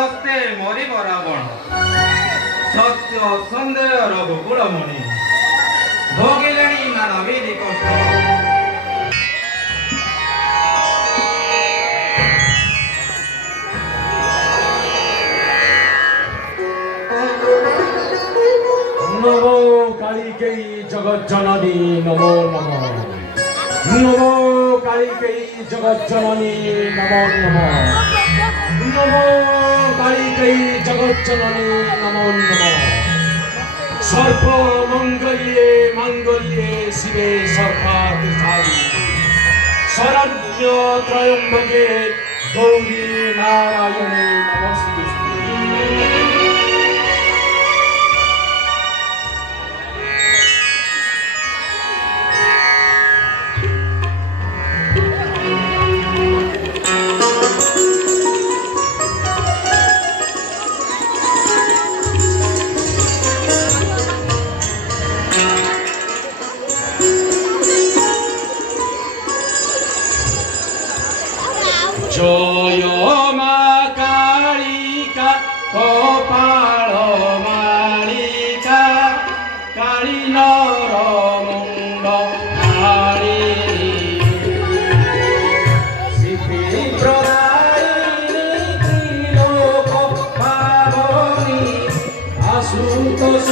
हस्ते मरी रावण सत्य सन्देह रघुकुलमुनि भोगिले नानाविधि कष्ट नमो कालिकै जगत जननी नमो नमः नमो कालिकै जगत जननी नमो नमः नमो कालिकै जगत जननी नमो नमः सर्प मंगल्ये मांगल्ये शिवे सर्वार्थसाधिके शरण्य त्र्यंबके गौरी नारायणे नमोस्तुते। जय मा कालिका कपाल मालिका काली नर मुंड मालिनी सिद्धि प्रदायिनी त्रिलोक पावनी आशुतोष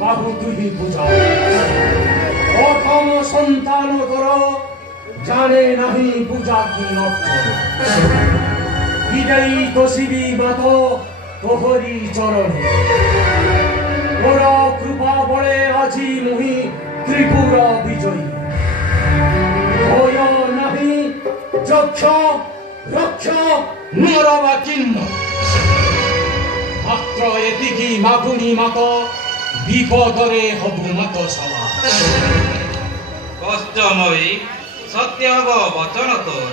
বাহু দুই পূজা প্রথম সন্তান কর জানে নাহি পূজা কি অর্থ বিদায়ী দোষিবি মাত তোহরি চরণে তোর কৃপা বলে আজি মুহি ত্রিপুর বিজয়ী ভয় নাহি যক্ষ রক্ষ নরবা কিন্ন মাত্র এতিকি মাগুনি মাত বিপদরে হবু মত সভা কষ্টময়ী সত্য হব বচন তোর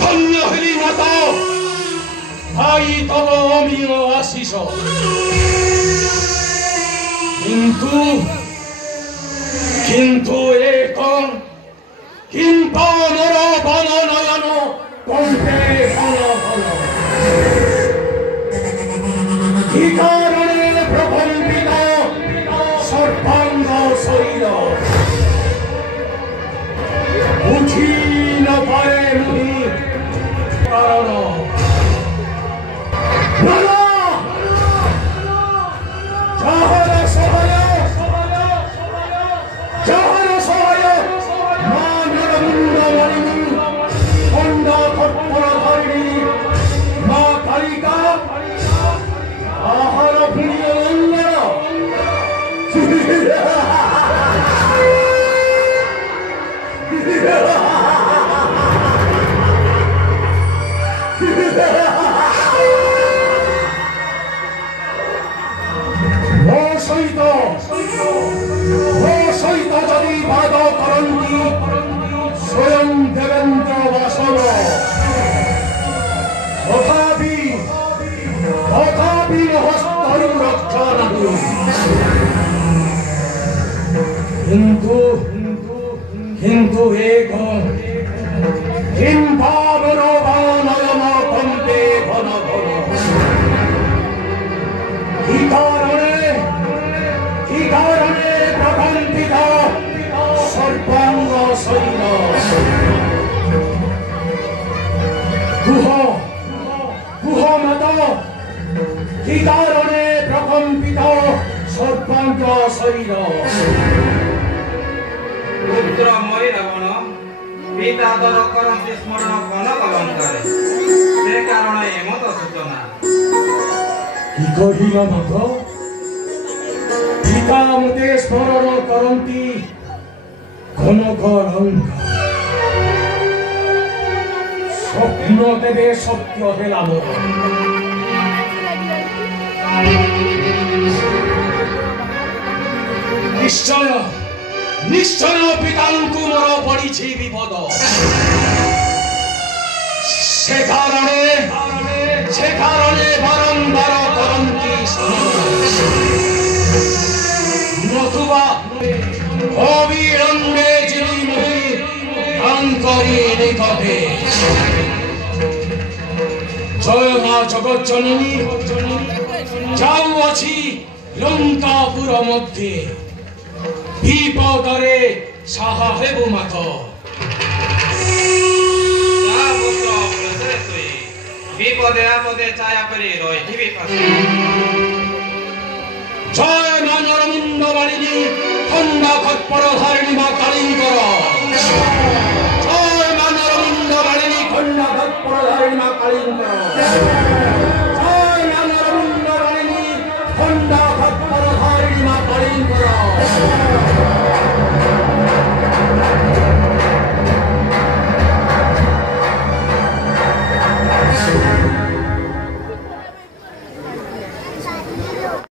ধন্য হলি মাত ভাই তব অমিয় আশিস কিন্তু এক কিন্তু নর বন নয়ন কণ্ঠে ঘন ঘন কি কারণে প্রকম্পিত সর্বাঙ্গ শরীর বুঝি ন পারে মুনি কারণ যাহার সহায় মা নরমুণ্ড মণিনী খণ্ড কর্পূর ধরিণী মা কালিকা আহার প্রিয় সহিত যদি বাদ করন্তি স্বয়ং দেবেন্দ্র বাসন তথাপি হস্তয়ু রক্ষা নাহি কিন্তু এক কিং ভাবন নয়ন কম্পে ঘন ঘন কি কারণে প্রকম্পিত সর্বাঙ্গ শৈল কুহ মত কি কারণে প্রকম্পিত সর্বাঙ্গ শৈল পুত্র মরি রাবণ পিতা দর করন্তি স্মরণ কনক অলঙ্কারে সে কারণে এমত সূচনা কি কহিল মত পিতা মতে স্মরণ করন্তি কনক অলঙ্কার স্বপ্ন দেবে সত্য হেলা মোর নিশ্চয় পিতাঙ্কু মোর পড়িছি বিপদ সে কারণে বারম্বার করন্তি নতুবা অবিলম্বে যিনি মুহি আন্তরি নিকটে জয় মা জগজ্জননী যাও অছি লঙ্কাপুর মধ্যে বিপদরে সাহা হেবু মাত বিপদে আপদে ছায়া করে রইবি পাশে জয় মা নরমুণ্ড বাণিনী খণ্ড কর্পূর ধারিণী মা কালিঙ্কর জয় মা নরমুণ্ড বাণিনী খণ্ড কর্পূর ধারিণী মা কালিঙ্কর